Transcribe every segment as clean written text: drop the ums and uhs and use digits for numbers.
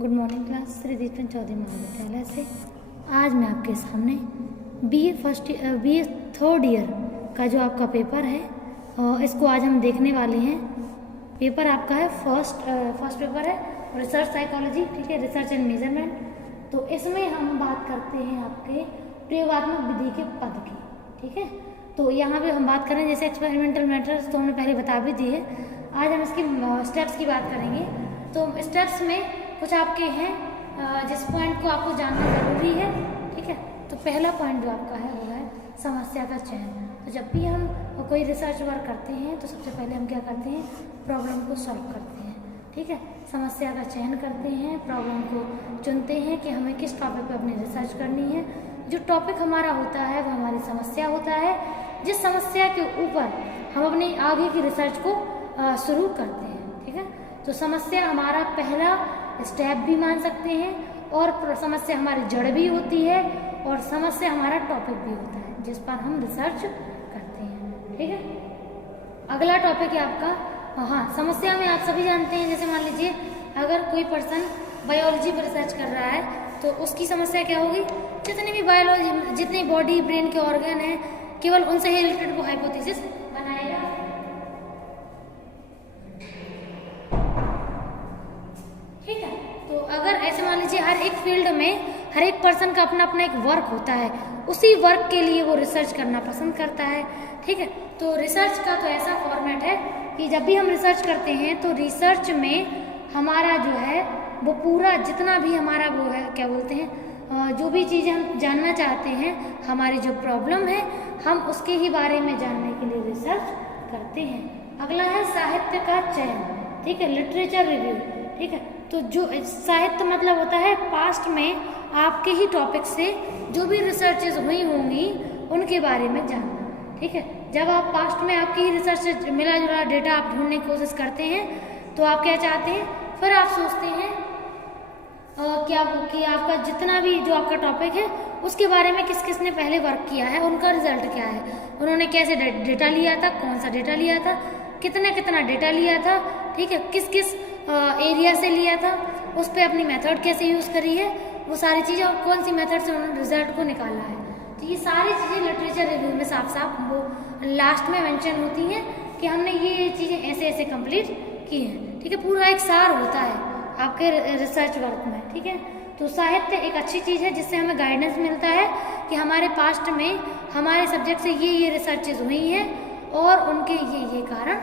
Good morning class Shri Deepchand Chaudhary Mahavidyalaya से। आज मैं आपके सामने बीए थर्ड ईयर का जो आपका पेपर है और इसको आज हम देखने वाले हैं। पेपर आपका है फर्स्ट पेपर है रिसर्च साइकोलॉजी, ठीक है, रिसर्च एंड मेजरमेंट। तो इसमें हम बात करते हैं आपके प्रयोगात्मक विधि के पद की, ठीक है। तो यहाँ पे हम बात करें जैसे एक्सपेरिमेंटल मेथड्स तो हमने पहले बता भी दी है। आज हम इसकी स्टेप्स की बात करेंगे। तो स्टेप्स में कुछ आपके हैं जिस पॉइंट को आपको जानना ज़रूरी है, ठीक है। तो पहला पॉइंट जो आपका है वो है समस्या का चयन। तो जब भी हम कोई रिसर्च वर्क करते हैं तो सबसे पहले हम क्या करते हैं, प्रॉब्लम को सॉल्व करते हैं, ठीक है। समस्या का चयन करते हैं, प्रॉब्लम को चुनते हैं कि हमें किस टॉपिक पे अपनी रिसर्च करनी है। जो टॉपिक हमारा होता है वो हमारी समस्या होता है, जिस समस्या के ऊपर हम अपनी आगे की रिसर्च को शुरू करते हैं, ठीक है। तो समस्या हमारा पहला स्टेप भी मान सकते हैं और समस्या हमारी जड़ भी होती है और समस्या हमारा टॉपिक भी होता है जिस पर हम रिसर्च करते हैं, ठीक है। अगला टॉपिक है आपका, हाँ, समस्या में आप सभी जानते हैं, जैसे मान लीजिए अगर कोई पर्सन बायोलॉजी पर रिसर्च कर रहा है तो उसकी समस्या क्या होगी, जितनी भी बायोलॉजी, जितनी बॉडी ब्रेन के ऑर्गन हैं, केवल उनसे ही रिलेटेड वो हाइपोथेसिस बनाएगा। ठीक है। तो अगर ऐसे मान लीजिए हर एक फील्ड में हर एक पर्सन का अपना अपना एक वर्क होता है, उसी वर्क के लिए वो रिसर्च करना पसंद करता है, ठीक है। तो रिसर्च का तो ऐसा फॉर्मेट है कि जब भी हम रिसर्च करते हैं तो रिसर्च में हमारा जो है वो पूरा जितना भी हमारा वो है क्या बोलते हैं, जो भी चीज़ें हम जानना चाहते हैं, हमारी जो प्रॉब्लम है, हम उसके ही बारे में जानने के लिए रिसर्च करते हैं। अगला है साहित्य का चयन, ठीक है, लिटरेचर रिव्यू, ठीक है। तो जो साहित्य मतलब होता है पास्ट में आपके ही टॉपिक से जो भी रिसर्चेज हुई होंगी उनके बारे में जानना, ठीक है। जब आप पास्ट में आपकी ही रिसर्च से मिला जुला डेटा आप ढूंढने की कोशिश करते हैं तो आप क्या चाहते हैं, फिर आप सोचते हैं क्या कि आपका जितना भी जो आपका टॉपिक है उसके बारे में किस किस ने पहले वर्क किया है, उनका रिजल्ट क्या है, उन्होंने कैसे डेटा लिया था, कौन सा डेटा लिया था, कितना डेटा लिया था, ठीक है, किस किस एरिया से लिया था, उस पर अपनी मेथड कैसे यूज़ करी है, वो सारी चीज़ें, और कौन सी मेथड से उन्होंने रिजल्ट को निकाला है। तो ये सारी चीज़ें लिटरेचर रिव्यू में साफ साफ वो लास्ट में मेंशन होती हैं कि हमने ये चीज़ें ऐसे ऐसे कंप्लीट की हैं, ठीक है। पूरा एक सार होता है आपके रिसर्च वर्क में, ठीक है। तो साहित्य एक अच्छी चीज़ है जिससे हमें गाइडेंस मिलता है कि हमारे पास्ट में हमारे सब्जेक्ट से ये रिसर्चेज हुई हैं और उनके ये कारण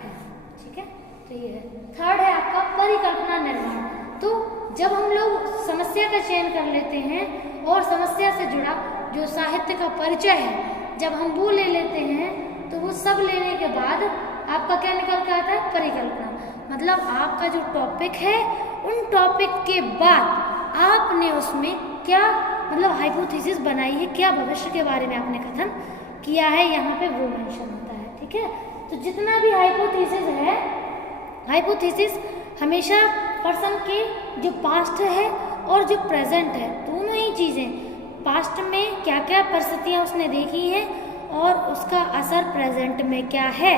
है, ठीक है। तो ये है। थर्ड है आपका परिकल्पना निर्माण। तो जब हम लोग समस्या का चयन कर लेते हैं और समस्या से जुड़ा जो साहित्य का परिचय है जब हम वो ले लेते हैं तो वो सब लेने के बाद आपका क्या निकल के आता है, परिकल्पना। मतलब आपका जो टॉपिक है उन टॉपिक के बाद आपने उसमें क्या मतलब हाइपोथेसिस बनाई है, क्या भविष्य के बारे में आपने कथन किया है, यहाँ पे वो मेंशन होता है, ठीक है। तो जितना भी हाइपोथेसिस है, हाइपोथेसिस हमेशा पर्सन के जो पास्ट है और जो प्रेजेंट है दोनों ही चीज़ें, पास्ट में क्या क्या परिस्थितियाँ उसने देखी हैं और उसका असर प्रेजेंट में क्या है,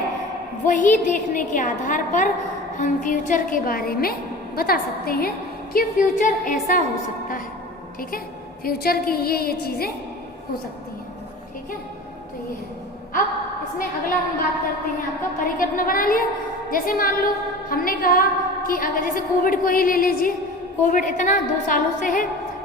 वही देखने के आधार पर हम फ्यूचर के बारे में बता सकते हैं कि फ्यूचर ऐसा हो सकता है, ठीक है, फ्यूचर की ये चीज़ें हो सकती हैं, ठीक है। तो ये है। अब इसमें अगला हम बात करते हैं आपका परिकल्पना बना लिया। जैसे मान लो हमने कहा कि अगर जैसे कोविड को ही ले लीजिए, कोविड इतना 2 सालों से है,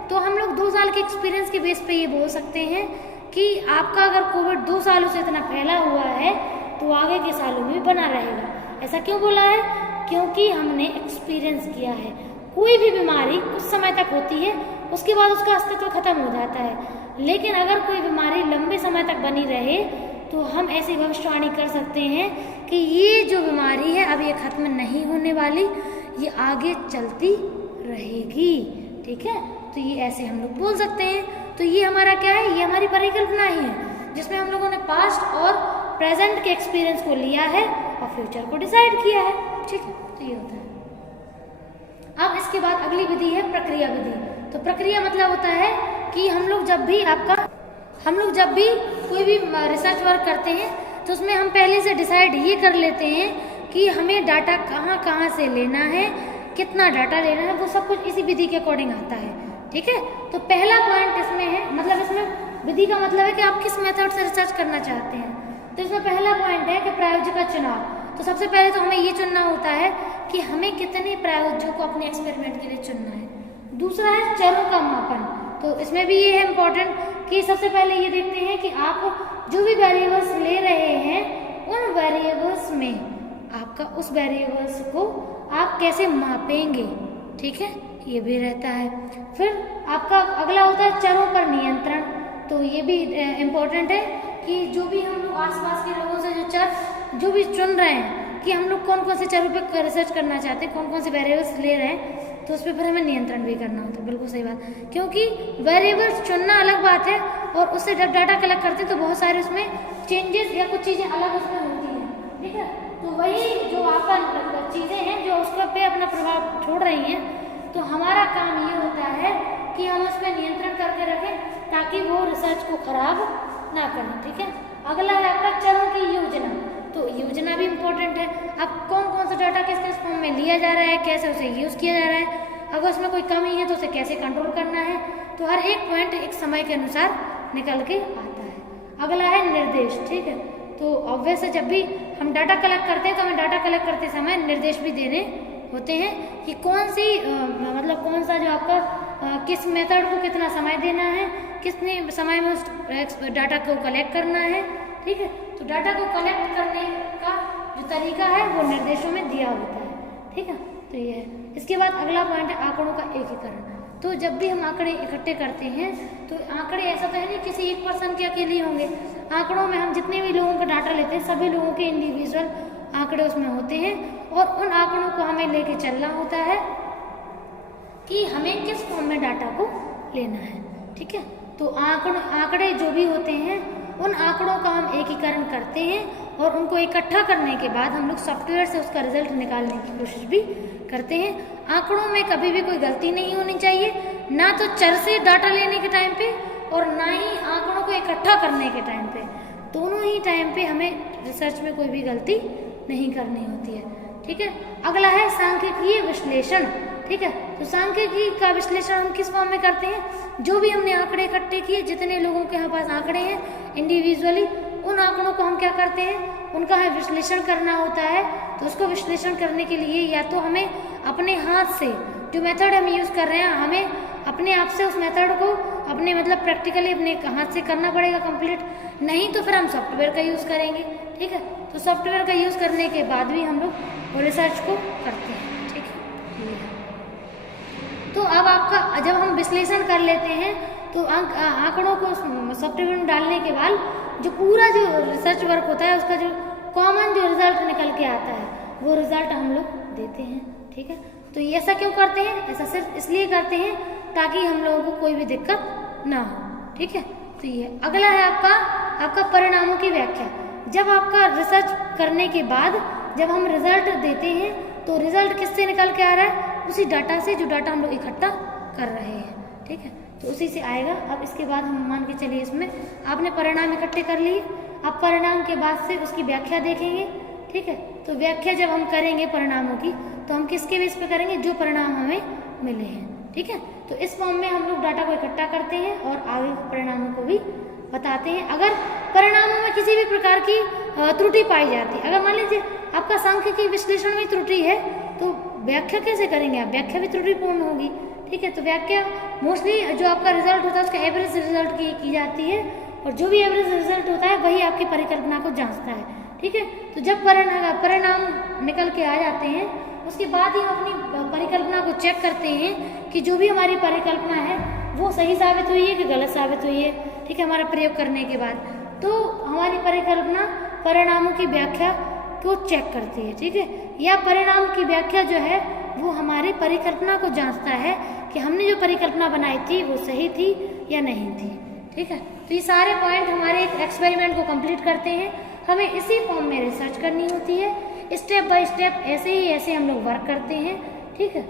तो हम लोग 2 साल के एक्सपीरियंस के बेस पे ये बोल सकते हैं कि आपका अगर कोविड 2 सालों से इतना फैला हुआ है तो आगे के सालों में भी बना रहेगा। ऐसा क्यों बोला है, क्योंकि हमने एक्सपीरियंस किया है। कोई भी बीमारी कुछ समय तक होती है, उसके बाद उसका अस्तित्व खत्म हो जाता है, लेकिन अगर कोई बीमारी लंबे समय तक बनी रहे तो हम ऐसी भविष्यवाणी कर सकते हैं कि ये जो बीमारी है अब ये खत्म नहीं होने वाली, ये आगे चलती रहेगी, ठीक है। तो ये ऐसे हम लोग बोल सकते हैं। तो ये हमारा क्या है, ये हमारी परिकल्पना ही है जिसमें हम लोगों ने पास्ट और प्रेजेंट के एक्सपीरियंस को लिया है और फ्यूचर को डिसाइड किया है, ठीक है। तो ये होता है। अब इसके बाद अगली विधि है प्रक्रिया विधि। तो प्रक्रिया मतलब होता है कि हम लोग जब भी कोई भी रिसर्च वर्क करते हैं तो उसमें हम पहले से डिसाइड ये कर लेते हैं कि हमें डाटा कहाँ कहाँ से लेना है, कितना डाटा लेना है, वो सब कुछ इसी विधि के अकॉर्डिंग आता है। ठीक है, तो पहला पॉइंट इसमें है, मतलब इसमें विधि का मतलब है कि आप किस मेथड से रिसर्च करना चाहते हैं। तो इसमें पहला पॉइंट है कि प्रायोजक का चुनाव। तो सबसे पहले तो हमें ये चुनना होता है कि हमें कितने प्रायोजकों को अपने एक्सपेरिमेंट के लिए चुनना है। दूसरा है चरों का मापन। तो इसमें भी ये है इम्पोर्टेंट कि सबसे पहले ये देखते हैं कि आप जो भी वेरिएबल्स ले रहे हैं उन वेरिएबल्स में आपका उस वेरिएबल्स को आप कैसे मापेंगे। ठीक है, ये भी रहता है। फिर आपका अगला होता है चरों पर नियंत्रण। तो ये भी इम्पोर्टेंट है कि जो भी हम लोग आसपास के लोगों से जो चर जो भी चुन रहे हैं कि हम लोग कौन कौन से चरों पे रिसर्च करना चाहते हैं, कौन कौन से वेरिएबल्स ले रहे हैं, तो उस पर फिर हमें नियंत्रण भी करना होता है। बिल्कुल सही बात, क्योंकि वेरिएबल्स चुनना अलग बात है और उससे जब डाटा कलेक्ट करते हैं तो बहुत सारे उसमें चेंजेस या कुछ चीज़ें अलग उसमें होती हैं। ठीक है, तो वही जो आपका चीज़ें हैं जो उसका पे अपना प्रभाव छोड़ रही हैं, तो हमारा काम ये होता है कि हम उस पर नियंत्रण करके रखें ताकि वो रिसर्च को खराब ना करें। ठीक है, अगला है आपका चरों की योजना। तो योजना भी इम्पोर्टेंट है। अब कौन कौन सा डाटा किस किस फॉर्म में लिया जा रहा है, कैसे उसे यूज़ किया जा रहा है, अगर उसमें कोई कमी है तो उसे कैसे कंट्रोल करना है। तो हर एक पॉइंट एक समय के अनुसार निकल के आता है। अगला है निर्देश। ठीक है, तो ऑब्वियस है जब भी हम डाटा कलेक्ट करते हैं तो हमें डाटा कलेक्ट करते समय निर्देश भी देने होते हैं कि कौन सी मतलब कौन सा जो आपका किस मेथड को कितना समय देना है, कितने समय में उस डाटा को कलेक्ट करना है। ठीक है, तो डाटा को कलेक्ट करने का जो तरीका है वो निर्देशों में दिया होता है। ठीक है, तो ये है। इसके बाद अगला पॉइंट है आंकड़ों का एकीकरण। तो जब भी हम आंकड़े इकट्ठे करते हैं तो आंकड़े ऐसा तो है नहीं किसी एक पर्सन के अकेले होंगे। आंकड़ों में हम जितने भी लोगों का डाटा लेते हैं सभी लोगों के इंडिविजुअल आंकड़े उसमें होते हैं और उन आंकड़ों को हमें लेके चलना होता है कि हमें किस फॉर्म में डाटा को लेना है। ठीक है, तो आंकड़े जो भी होते हैं उन आंकड़ों का हम एकीकरण करते हैं और उनको इकट्ठा करने के बाद हम लोग सॉफ्टवेयर से उसका रिजल्ट निकालने की कोशिश भी करते हैं। आंकड़ों में कभी भी कोई गलती नहीं होनी चाहिए, ना तो चर से डाटा लेने के टाइम पे और ना ही आंकड़ों को इकट्ठा करने के टाइम पे। दोनों ही टाइम पे हमें रिसर्च में कोई भी गलती नहीं करनी होती है। ठीक है, अगला है सांख्यिकीय विश्लेषण। ठीक है, तो सांख्यिकी का विश्लेषण हम किस फॉर्म में करते हैं, जो भी हमने आंकड़े इकट्ठे किए, जितने लोगों के यहाँ पास आंकड़े हैं इंडिविजुअली, उन आंकड़ों को हम क्या करते हैं, उनका है विश्लेषण करना होता है। तो उसको विश्लेषण करने के लिए या तो हमें अपने हाथ से जो मेथड हम यूज़ कर रहे हैं हमें अपने आप से उस मेथड को अपने मतलब प्रैक्टिकली अपने हाथ से करना पड़ेगा कंप्लीट, नहीं तो फिर हम सॉफ्टवेयर का यूज़ करेंगे। ठीक है, तो सॉफ्टवेयर का यूज़ करने के बाद भी हम लोग वो रिसर्च को करते हैं। ठीक है, तो अब आपका जब हम विश्लेषण कर लेते हैं तो आंकड़ों को सॉफ्टवेयर में डालने के बाद जो पूरा जो रिसर्च वर्क होता है उसका जो कॉमन जो रिजल्ट निकल के आता है वो रिजल्ट हम लोग देते हैं। ठीक है, तो ये ऐसा क्यों करते हैं, ऐसा सिर्फ इसलिए करते हैं ताकि हम लोगों को कोई भी दिक्कत ना हो। ठीक है, तो ये अगला है आपका परिणामों की व्याख्या। जब आपका रिसर्च करने के बाद जब हम रिजल्ट देते हैं तो रिजल्ट किससे निकल के आ रहा है, उसी डाटा से जो डाटा हम लोग इकट्ठा कर रहे हैं। ठीक है, तो उसी से आएगा। अब इसके बाद हम मान के चलिए इसमें आपने परिणाम इकट्ठे कर लिए, अब परिणाम के बाद से उसकी व्याख्या देखेंगे। ठीक है, तो व्याख्या जब हम करेंगे परिणामों की तो हम किसके बेस पे करेंगे, जो परिणाम हमें मिले हैं। ठीक है, तो इस फॉर्म में हम लोग डाटा को इकट्ठा करते हैं और आगे परिणामों को भी बताते हैं। अगर परिणामों में किसी भी प्रकार की त्रुटि पाई जाती है, अगर मान लीजिए आपका सांख्यिकी विश्लेषण में त्रुटि है तो व्याख्या कैसे करेंगे आप, व्याख्या भी त्रुटिपूर्ण होगी। ठीक है, तो व्याख्या मोस्टली जो आपका रिजल्ट होता है उसका एवरेज रिजल्ट की जाती है और जो भी एवरेज रिजल्ट होता है वही आपकी परिकल्पना को जांचता है। ठीक है, तो जब परिणाम निकल के आ जाते हैं उसके बाद ही हम अपनी परिकल्पना को चेक करते हैं कि जो भी हमारी परिकल्पना है वो सही साबित हुई है कि गलत साबित हुई है। ठीक है, हमारा प्रयोग करने के बाद तो हमारी परिकल्पना परिणामों की व्याख्या को चेक करती है। ठीक है, या परिणाम की व्याख्या जो है वो हमारी परिकल्पना को जांचता है कि हमने जो परिकल्पना बनाई थी वो सही थी या नहीं थी। ठीक है, तो ये सारे पॉइंट हमारे एक एक्सपेरिमेंट को कंप्लीट करते हैं। हमें इसी फॉर्म में रिसर्च करनी होती है, स्टेप बाय स्टेप ऐसे हम लोग वर्क करते हैं। ठीक है,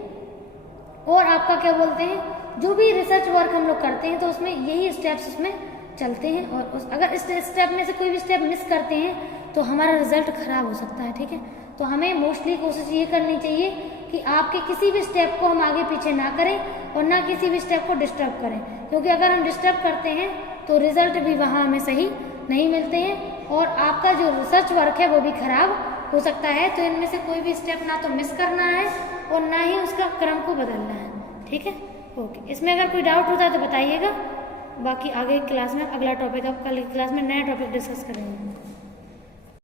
और आपका क्या बोलते हैं, जो भी रिसर्च वर्क हम लोग करते हैं तो उसमें यही स्टेप्स उसमें चलते हैं और अगर इस स्टेप में से कोई भी स्टेप मिस करते हैं तो हमारा रिजल्ट खराब हो सकता है। ठीक है, तो हमें मोस्टली कोशिश ये करनी चाहिए कि आपके किसी भी स्टेप को हम आगे पीछे ना करें और ना किसी भी स्टेप को डिस्टर्ब करें, क्योंकि अगर हम डिस्टर्ब करते हैं तो रिजल्ट भी वहाँ हमें सही नहीं मिलते हैं और आपका जो रिसर्च वर्क है वो भी खराब हो सकता है। तो इनमें से कोई भी स्टेप ना तो मिस करना है और ना ही उसका क्रम को बदलना है। ठीक है, ओके। इसमें अगर कोई डाउट होता है तो बताइएगा, बाकी आगे क्लास में अगला टॉपिक, अब कल की क्लास में नया टॉपिक डिस्कस करेंगे।